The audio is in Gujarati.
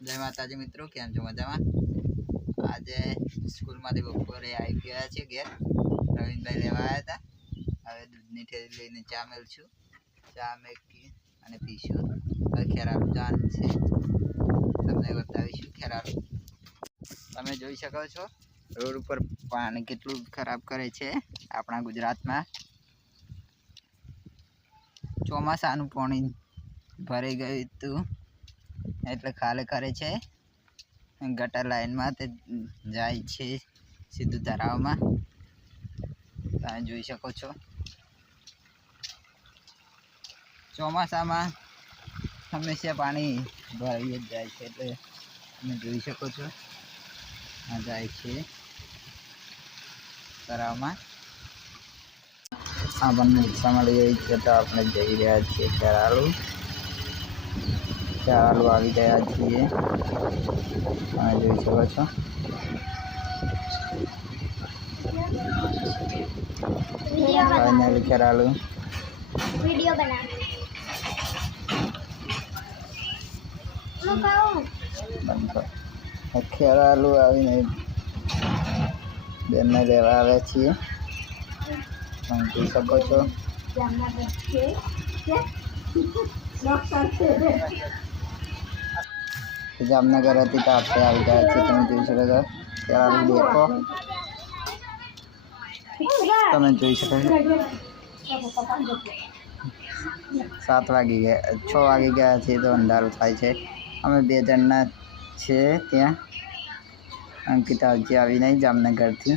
જય માતાજી મિત્રો, કેમ છો? મજામાં? આજે સ્કૂલમાંથી બપોરે આવી ગયા છે ઘેર. રવિનભાઈ લેવા આવ્યા હતા. હવે દૂધની થેલી લઈને ચા મેળશું. ચા મેળવી અને પીશું. હવે ખેરાલુ જવાનું છે, તમને બતાવીશું ખેરાલુ. તમે જોઈ શકો છો રોડ ઉપર પાણી કેટલું ખરાબ કરે છે આપણા ગુજરાતમાં. ચોમાસાનું પાણી ભરાઈ ગયું હતું એટલે ખાલી કરે છે. ગટર લાઈનમાં તે જાય છે સીધું તળાવમાં. તમે જોઈ શકો છો ચોમાસામાં હંમેશા પાણી ભરાઈ જ જાય છે, એટલે તમે જોઈ શકો છો આ જાય છે તળાવમાં. આપણને રિક્ષામાં લઈ રહી છે તો આપણે જઈ રહ્યા છીએ ખેરાલુ. ખેરાલુ આવી ગયા છીએ, તમે જોઈ શકો છો. ફાઇનલી ખેરાલુ वीडियो बना ખેરાલુ આવીને બેનને લેવા આવ્યા છીએ, તમે જોઈ શકો છો. જામનગર હતી તો આપણે આવી ગયા છીએ, તમે જોઈ શકો છો. ખેરાલુ દેખો, તમે જોઈ શકો છો. 7 વાગી ગયા, 6 વાગી ગયા છે તો અંધારું થાય છે. અમે 2 જણના છે ત્યાં. અંકિતા હજી આવી નહીં જામનગરથી.